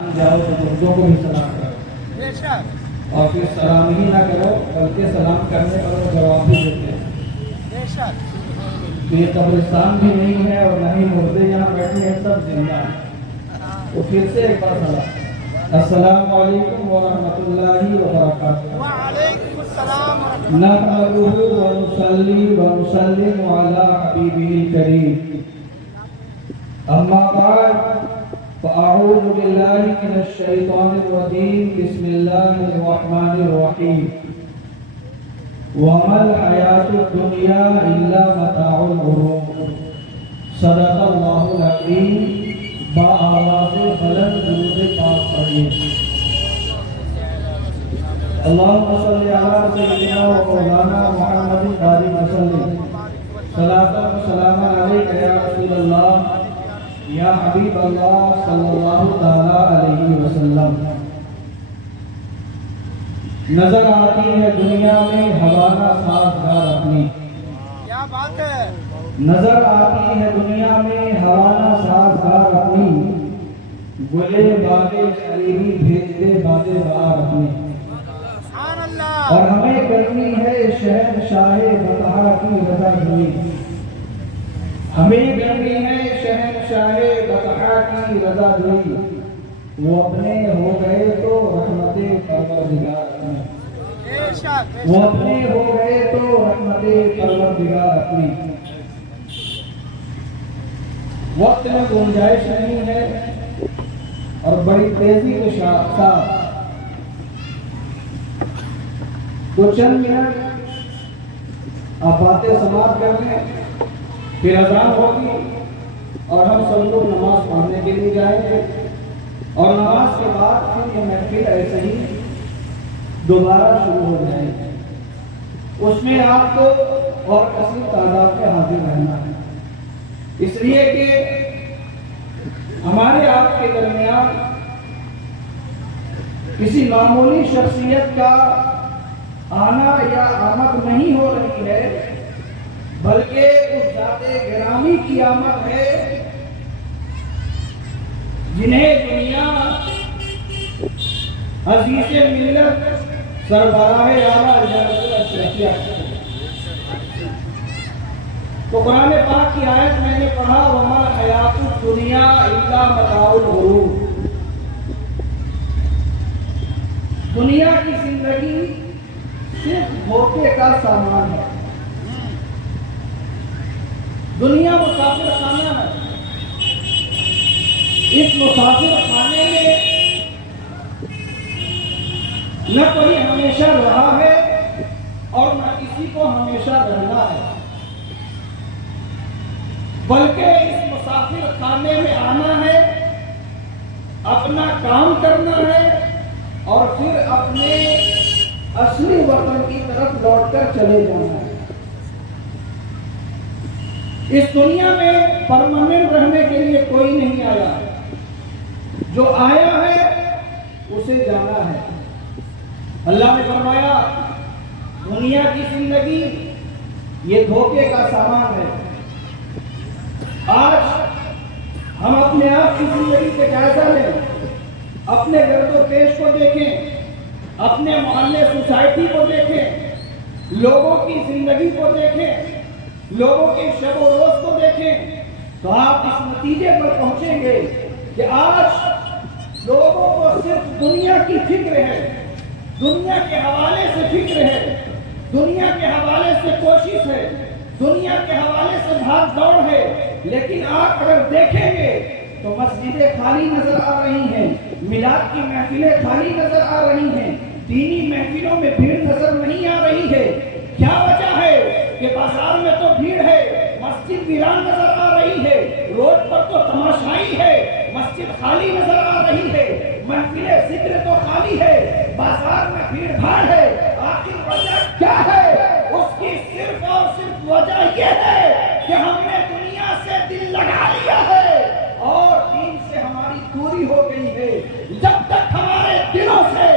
جاؤ تو مردوں کو بھی سلام کرو، اور پھر سلام ہی نہ کرو بلکہ سلام کرنے پر وہ جواب بھی دیتے ہیں. تو یہ قبرستان بھی نہیں ہے اور نہ ہی مردے یہاں بیٹھے ہیں، سب زندہ ہیں. تو پھر سے ایک بار سلام. السلام علیکم ورحمۃ اللہ وبرکاتہ. وعلیکم السلام ورحمۃ اللہ. نحمده ونصلي ونسلم على حبيبه الكريم. أما بعد فأعوذ بالله من الشيطان الرجيم. بسم الله الرحمن الرحيم. وما الحياة الدنيا إلا متاع الغرور. صدق الله العظيم. بآواز بلند درود پاک پڑھیے. اللهم صل على سيدنا ومولانا محمد الفاتح وسلم. صلاة وسلام عليك يا رسول الله یا حبیب اللہ صلی اللہ تعالی علیہ وسلم. نظر آتی ہے دنیا میں حوالہ سازگار اپنی. کیا بات ہے. نظر آتی ہے دنیا میں حوالہ سازگار اپنی. گلے بادے خلیلی بھیجتے بادے بہار اپنی. سبحان اللہ. اور ہمیں کرنی ہے شہنشاہ بطحا کی رضا جوئی. ہمیں کرنی ہے شہنشاہ بطحا کی رضا جوئی. وہ اپنے ہو گئے تو رحمت پروردگار اپنی. بے شک وہ اپنے ہو گئے تو رحمت پروردگار اپنی. وقت میں گنجائش نہیں ہے اور بڑی تیزی کے ساتھ تو چند منٹ آپ باتیں سماعت کر لیں، پھر اذان ہوگی اور ہم سب لوگ نماز پڑھنے کے لیے جائیں گے. اور نماز کے بعد پھر یہ محفل ایسے ہی دوبارہ شروع ہو جائے گی. اس میں آپ کو اور کثیر تعداد میں حاضر رہنا ہے، اس لیے کہ ہمارے آپ کے درمیان کسی معمولی شخصیت کا آنا یا آمد نہیں ہو رہی ہے، بلکہ اس ذات گرامی کی آمد ہے جنہیں دنیا عزیز ملت سربراہ اعلیٰ اجازت شہریہ. تو قرآن پاک کی آیت میں نے پڑھا وما الحیات الدنیا الا متاع الغرور. دنیا کی زندگی صرف دھوکے کا سامان ہے. دنیا مسافر خانہ ہے. اس مسافر خانے میں نہ کوئی ہمیشہ رہا ہے اور نہ کسی کو ہمیشہ رہنا ہے، بلکہ اس مسافر خانے میں آنا ہے، اپنا کام کرنا ہے اور پھر اپنے اصلی وطن کی طرف لوٹ کر چلے جانا ہے. اس دنیا میں پرماننٹ رہنے کے لیے کوئی نہیں آیا. جو آیا ہے اسے جانا ہے. اللہ نے فرمایا دنیا کی زندگی یہ دھوکے کا سامان ہے. آج ہم اپنے آپ کی زندگی سے جائزہ لیں، اپنے گرد و پیش کو دیکھیں، اپنے محلے سوسائٹی کو دیکھیں، لوگوں کی زندگی کو دیکھیں، لوگوں کے شب و روز کو دیکھیں، تو آپ اس نتیجے پر پہنچیں گے کہ آج لوگوں کو صرف دنیا کی فکر ہے، دنیا کے حوالے سے فکر ہے، دنیا کے حوالے سے کوشش ہے، دنیا کے حوالے سے بھاگ دوڑ ہے. لیکن آپ اگر دیکھیں گے تو مسجدیں خالی نظر آ رہی ہیں، میلاد کی محفلیں خالی نظر آ رہی ہیں، دینی محفلوں میں بھیڑ نظر نہیں آ رہی ہے. کیا وجہ ہے کہ بازار میں تو بھیڑ ہے، مسجد ویران نظر آ رہی ہے، روڈ پر تو تماشائی ہے، مسجد خالی نظر آ رہی ہے، محفل ذکر تو خالی ہے، بازار میں بھیڑ بھاڑ ہے. آخر وجہ کیا ہے؟ اس کی صرف اور صرف وجہ یہ ہے کہ ہم نے دنیا سے دل لگا لیا ہے اور دین سے ہماری دوری ہو گئی ہے. جب تک ہمارے دلوں سے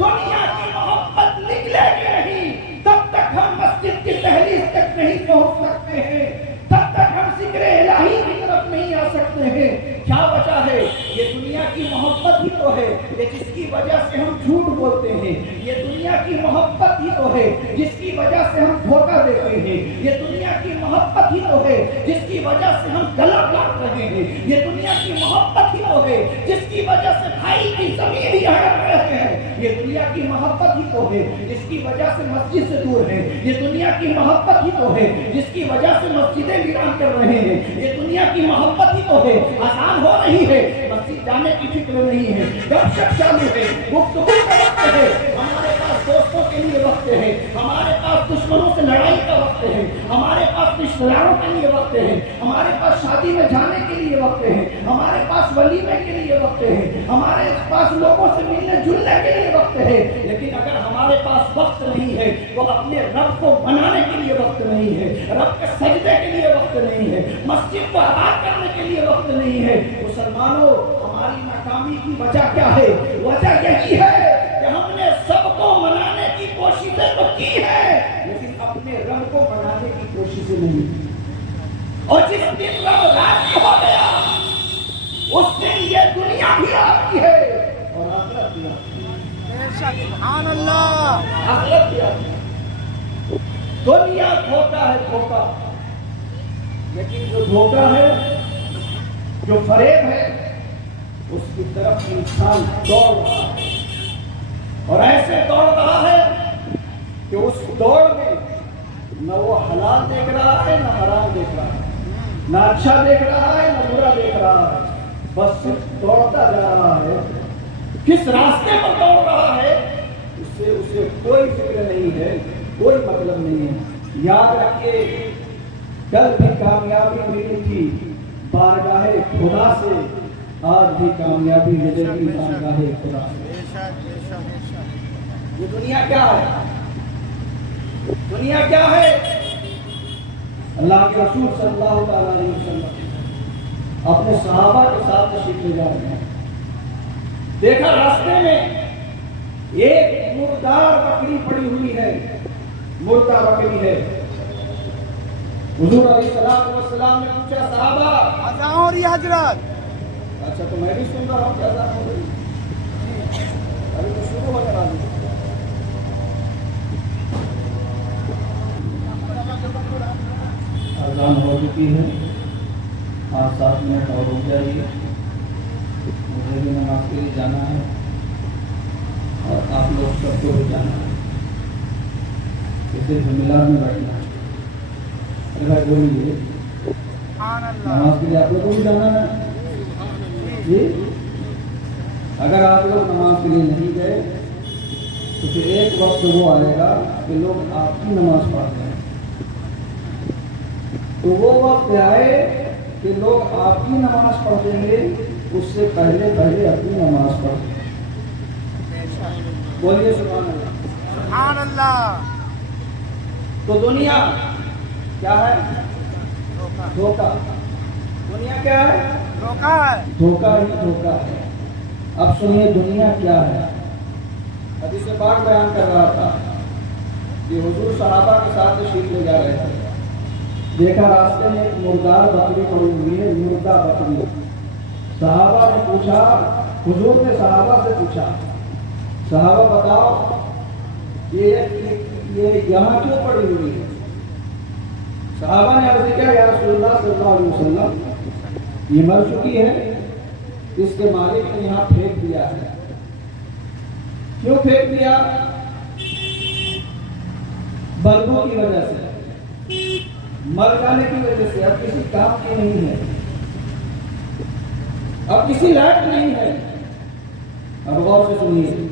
دنیا کی محبت نکلے گی نہیں، تب تک ہم مسجد کی دہلیز تک نہیں پہنچ سکتے ہیں، تب تک ہم ذکر الہی کی طرف نہیں آ سکتے ہیں. کیا وجہ ہے؟ یہ دنیا کی محبت ہی تو ہے کہ جس کی وجہ سے ہم جھوٹ بولتے ہیں، یہ دنیا کی محبت ہی تو ہے جس کی وجہ سے ہم دھوکہ دیتے ہیں، یہ دنیا کی محبت ہی تو ہے جس کی وجہ سے ہم گلا کاٹ رہے ہیں، یہ دنیا کی محبت ہی تو ہے جس کی وجہ سے بھائی کی زمین ہی ہڑپ رہے ہیں، یہ دنیا کی محبت ہی تو ہے جس کی وجہ سے مسجد سے دور ہے، یہ دنیا کی محبت ہی تو ہے جس کی وجہ سے مسجدیں ویران کر رہے ہیں، یہ دنیا کی محبت ہی تو ہے آسان ہو رہی ہے مسجد جانے کی فکر نہیں ہے، گپ شپ چالو ہے، گفتگو کا وقت ہے، ہمارے پاس دوستوں کے لیے وقت ہے، ہمارے پاس دشمنوں سے لڑائی کا وقت ہے، ہمارے پاس رشتہ داروں کے لیے وقت ہے، ہمارے پاس شادی میں جانے کے لیے وقت ہے، ہمارے پاس ولیمے کے لیے وقت ہے، ہمارے پاس لوگوں سے ملنے جلنے کے لیے وقت ہے، لیکن اگر ہمارے پاس وقت نہیں ہے تو اپنے رب کو منانے کے لیے وقت نہیں ہے، رب کے سجدے کے لیے وقت نہیں ہے، مسجد کو آباد کرنے کے لیے وقت نہیں ہے۔ مسلمانوں، ہماری ناکامی کی وجہ کیا ہے؟ وجہ یہی ہے کہ ہم نے سب کو منانے کی کوششیں تو کی ہے لیکن اپنے رب کو منانے کی کوششیں نہیں کی، اور جس دن رب راضی ہو گیا اس دن یہ دنیا بھی آپ کی ہے اور آخرت بھی آپ کی ہے۔ سبحان اللہ، آخرت بھی آپ کی ہے۔ دنیا دھوکا ہے، دھوکا، لیکن جو دھوکا ہے، جو فریب ہے، اس کی طرف انسان دوڑ رہا ہے اور ایسے دوڑ رہا ہے کہ اس دوڑ میں نہ وہ حلال دیکھ رہا ہے نہ حرام دیکھ رہا ہے، نہ اچھا دیکھ رہا ہے نہ برا دیکھ رہا ہے، بس صرف دوڑتا جا رہا ہے۔ کس راستے پر دوڑ رہا ہے اس سے اسے کوئی فکر نہیں ہے، کوئی مطلب نہیں ہے۔ یاد رکھیے، کل بھی کامیابی ملی تھی بارگاہ خدا سے، آج بھی کامیابی ملے گی بارگاہ خدا سے۔ یہ دنیا کیا ہے؟ دنیا کیا ہے؟ اللہ کے رسول صلی اللہ تعالیٰ علیہ وسلم اپنے صحابہ کے ساتھ تشریف لے جا رہے ہیں، دیکھا راستے میں ایک مردار بکری پڑی ہوئی ہے، مردہ بکری ہے۔ حضور علیہ السلام نے پوچھا، صحابہ اذان ہو رہی ہے حضرت؟ اچھا تو میں بھی سن رہا ہوں کہ اذان ہو رہی ہے، ابھی تو شروع ہونے والی ہے۔ اذان ہو چکی ہے، 5-7 منٹ اور ہو جائیے، مجھے بھی نماز کے لیے جانا ہے اور آپ لوگ سب کو بھی جانا ہے، اسے جمعرات میں بیٹھنا ہے۔ بھائی بولیے، سبحان اللہ، نماز کے لیے آپ لوگ کو بھی جانا ہے جی؟ اگر آپ لوگ نماز کے لیے نہیں گئے تو پھر ایک وقت وہ آئے گا کہ لوگ آپ کی نماز پڑھتے ہیں، تو وہ وقت آئے کہ لوگ آپ کی نماز پڑھیں گے، اس سے پہلے اپنی نماز پڑھیں گے۔ بولیے سبحان اللہ، سبحان اللہ۔ تو دنیا کیا ہے؟ دھوکا۔ دنیا کیا ہے؟ دھوکا ہے، دھوکا ہی دھوکا ہے۔ اب سنیے دنیا کیا ہے۔ حدیث پاک بیان کر رہا تھا کہ حضور صحابہ کے ساتھ تشریف لے جا رہے تھے، دیکھا راستے میں ایک مردار بکری پڑی ہوئی ہے، مردہ بکری۔ صحابہ نے پوچھا، حضور نے صحابہ سے پوچھا، صحابہ بتاؤ یہ یہاں کیوں پڑی ہوئی ہے؟ صحابہ نے عرض کیا، یا رسول اللہ صلی اللہ علیہ وسلم یہ مر چکی ہے، اس کے مالک نے یہاں پھینک دیا ہے۔ کیوں پھینک دیا؟ بدبو کی وجہ سے، مر جانے کی وجہ سے، اب کسی کام کی نہیں ہے، اب کسی لائق نہیں ہے۔ اب غور سے سنیے،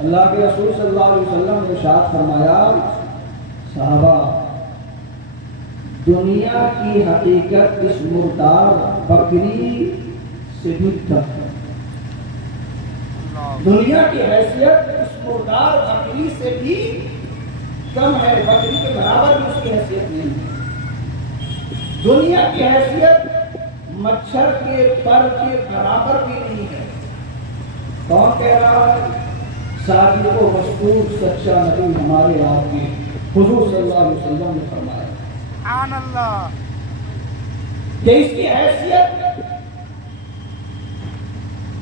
اللہ کے رسول صلی اللہ علیہ وسلم نے ارشاد فرمایا، صحابہ دنیا کی حقیقت اس مردار بکری سے بھی کم ہے، دنیا کی حیثیت اس مردار بکری سے بھی کم ہے، بکری کے برابر بھی اس کی حیثیت نہیں ہے۔ دنیا کی حیثیت مچھر کے پر کے برابر بھی نہیں ہے۔ کون کہہ رہا ہے؟ صادق و مشکور سچا نبی ہمارے آپ کے حضور صلی اللہ علیہ وسلم نے فرمایا سبحان اللہ، کہ اس کی حیثیت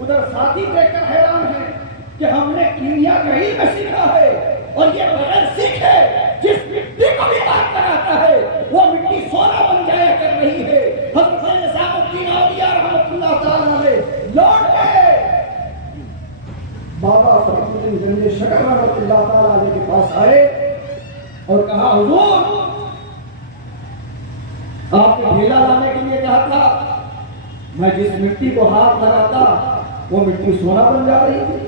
ادھر ساتھی دیکھ کر حیران ہیں کہ ہم نے کیمیا کا علم سیکھا ہے اور یہ بغیر سیکھے جس مٹی کو بھی بات لگاتا ہے وہ مٹی سونا بن جایا کر رہی ہے۔ حضرت نظام الدین اولیاء رحمۃ اللہ تعالیٰ علیہ لوٹ گئے بابا فرید الدین گنج شکر رحمۃ اللہ تعالیٰ علیہ کے پاس آئے اور کہا حضور آپ نے ڈھیلا لانے کے لیے کہا تھا، میں جس مٹی کو ہاتھ لگاتا وہ مٹی سونا بن جا رہی تھی۔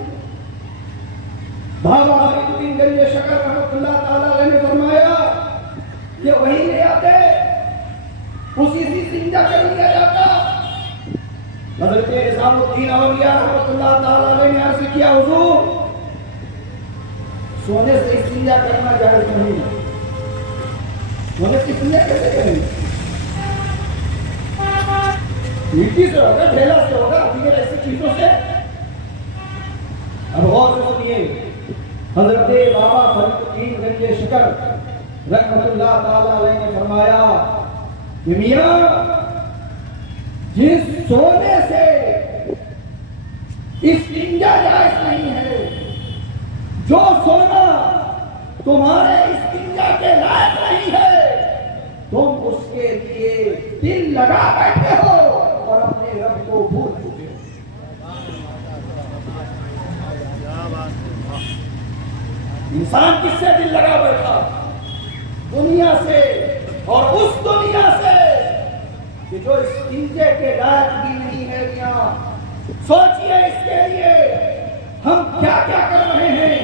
بابا فرید الدین گنج شکر رحمۃ اللہ تعالیٰ علیہ نے فرمایا کہ وہی لے آتے اسی سے سنجا کر لیا جاتا۔ حضرت نظام الدین اولیاء رحمۃ اللہ تعالیٰ علیہ نے عرض کیا حضور سونے سے استنجا کرنا جائز نہیں، سونے سے استنجا کیسے کریں؟ مٹی سے ہوگا، ڈھیلا سے ہوگا، دیگر ایسی چیزوں سے۔ اب غور سے سنیے، حضرت بابا فرید الدین گنج شکر رحمۃ اللہ تعالیٰ علیہ نے فرمایا کہ میاں جس سونے سے استنجا جائز نہیں ہے، جو سونا تمہارے استنجا کے لائق نہیں ہے، تم اس کے لیے دل لگا بیٹھے ہو اور اپنے رب کو بھول چکے ہو۔ انسان کس سے دل لگا بیٹھا؟ دنیا سے، اور اس دنیا سے کہ جو استنجے کے لائق بھی نہیں ہے۔ یہاں سوچئے اس کے لیے ہم کیا کیا کر رہے ہیں،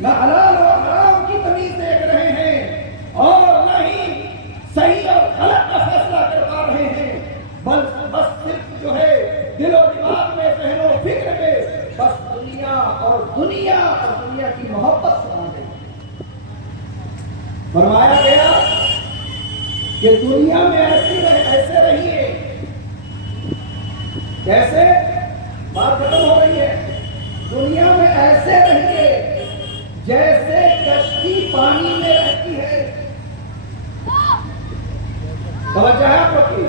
نہ حلال اور حرام کی تمیز دیکھ رہے ہیں اور نہ ہی صحیح اور غلط کا فیصلہ کر پا رہے ہیں، بس صرف جو ہے دل و دماغ میں، ذہن و فکر میں بس دنیا اور دنیا کی محبت سنا گئی۔ فرمایا گیا کہ دنیا میں ایسے رہیے، کیسے؟ بات ختم ہو رہی ہے۔ دنیا میں ایسے رہیے جیسے کشتی پانی میں رہتی ہے۔ توجہ ہے آپ لوگ کی؟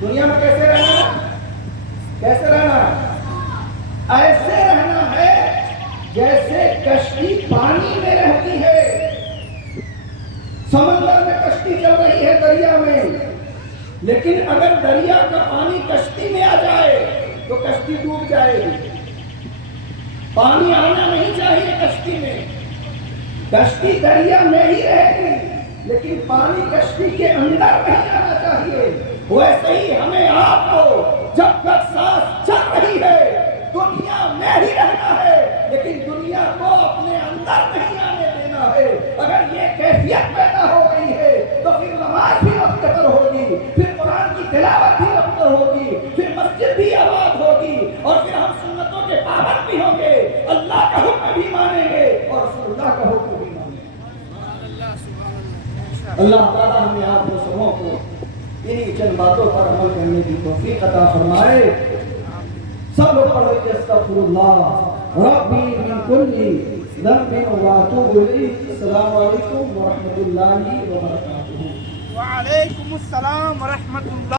دنیا میں کیسے رہنا ہے؟ کیسے رہنا ہے؟ ایسے رہنا ہے جیسے کشتی پانی میں رہتی ہے۔ سمندر میں کشتی چل رہی ہے دریا میں، لیکن اگر دریا کا پانی کشتی میں آ جائے تو کشتی ڈوب جائے گی۔ پانی آنا نہیں چاہیے کشتی میں، کشتی دریا میں ہی رہے گی، لیکن پانی کشتی کے اندر نہیں آنا چاہیے۔ ویسے ہی ہمیں آپ کو جب تک سانس چل رہی ہے دنیا میں ہی رہنا ہے، لیکن دنیا کو اپنے اندر نہیں آنے دینا ہے۔ اگر یہ کیفیت پیدا ہو گئی ہے تو پھر نماز بھی وقت پر ہوگی، پھر قرآن کی تلاوت بھی وقت پر ہوگی، پھر مسجد بھی آباد ہوگی، اور پھر ہم سنتوں کے پابند بھی ہوں گے، اللہ کا حکم بھی مانیں گے اور رسول اللہ کا حکم بھی مانیں گے۔ اللہ تعالیٰ ہمیں آپ کو سبوں کو انہی چند باتوں پر عمل کرنے کی توفیق عطا فرمائے۔ سب لوگ پڑھو کہ استغفر اللہ ربی من کل ذنب واتوب الیہ۔ السلام علیکم ورحمۃ اللہ وبرکاتہ۔ وعلیکم السلام ورحمۃ اللہ۔